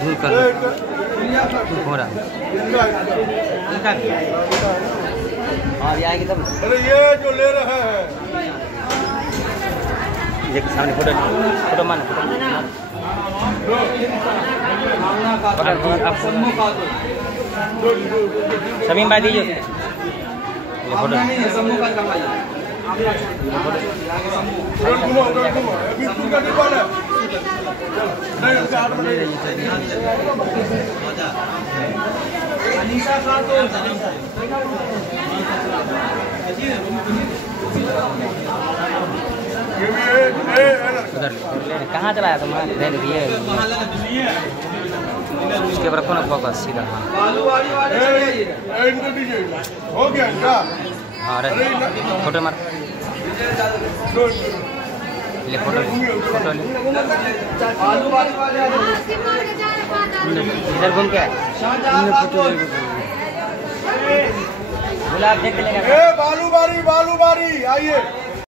दूर कर हो रहा हाँ अभी आएगी तब। अरे ये जो ले रहे हैं ये सामने फोटो फोटो मान शमीम भाई दीजिए फोटो उधर कहाँ चलाया तुम्हारे उसके ऊपर रखो ना फोकस सीधा हो गया इनका। हाँ अरे फोटो मार ले फोटो फोटो ले इधर घूम के गुलाब देख लेगा। बालू बारी आइए।